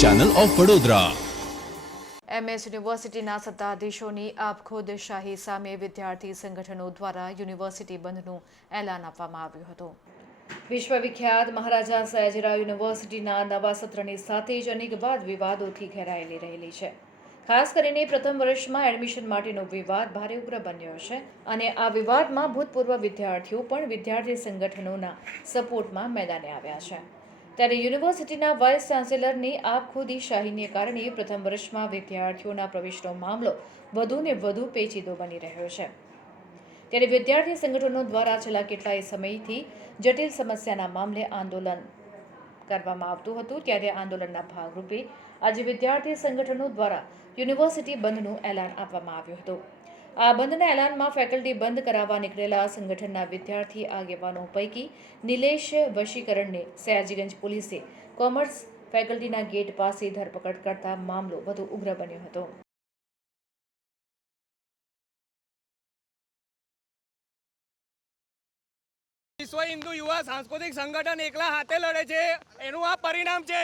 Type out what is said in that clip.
Channel of Vadodara MS યુનિવર્સિટીના સત્તાધીશોની આપખુદશાહી સામે વિદ્યાર્થી સંગઠનો દ્વારા યુનિવર્સિટી બંધનું એલાન આપવામાં આવ્યું હતું. વિશ્વવિખ્યાત મહારાજા સયાજીરાવ યુનિવર્સિટીના નવા સત્રની સાથે જ અનેક વાદ વિવાદોથી ઘેરાયેલી રહેલી છે. ખાસ કરીને પ્રથમ વર્ષમાં એડમિશન માટેનો વિવાદ ભારે ઉગ્ર બન્યો છે અને આ વિવાદમાં ભૂતપૂર્વ વિદ્યાર્થીઓ પણ વિદ્યાર્થી સંગઠનોના સપોર્ટમાં મેદાને આવ્યા છે. ત્યારે યુનિવર્સિટીના વાઇસ ચાન્સેલરની આપખુદી શાહીને કારણે પ્રથમ વર્ષમાં વિદ્યાર્થીઓના પ્રવેશનો મામલો વધુને વધુ પેચીદો બની રહ્યો છે. ત્યારે વિદ્યાર્થી સંગઠનો દ્વારા છેલ્લા કેટલાય સમયથી જટિલ સમસ્યાના મામલે આંદોલન કરવામાં આવતું હતું. ત્યારે આંદોલનના ભાગરૂપે આજે વિદ્યાર્થી સંગઠનો દ્વારા યુનિવર્સિટી બંધનું એલાન આપવામાં આવ્યું હતું. આ બંધના એલાનમાં ફેકલ્ટી બંધ કરાવવા નીકળેલા સંગઠનના વિદ્યાર્થી આગેવાનો પૈકી નિલેશ વશીકરણને સયાજીગંજ પોલીસે કોમર્સ ફેકલ્ટીના ગેટ પાસે ધરપકડ કરતા મામલો વધુ ઉગ્ર બન્યો હતો. વિશ્વ હિન્દુ યુવા સાંસ્કૃતિક સંગઠન એકલા હાથે લડે છે, એનું આ પરિણામ છે.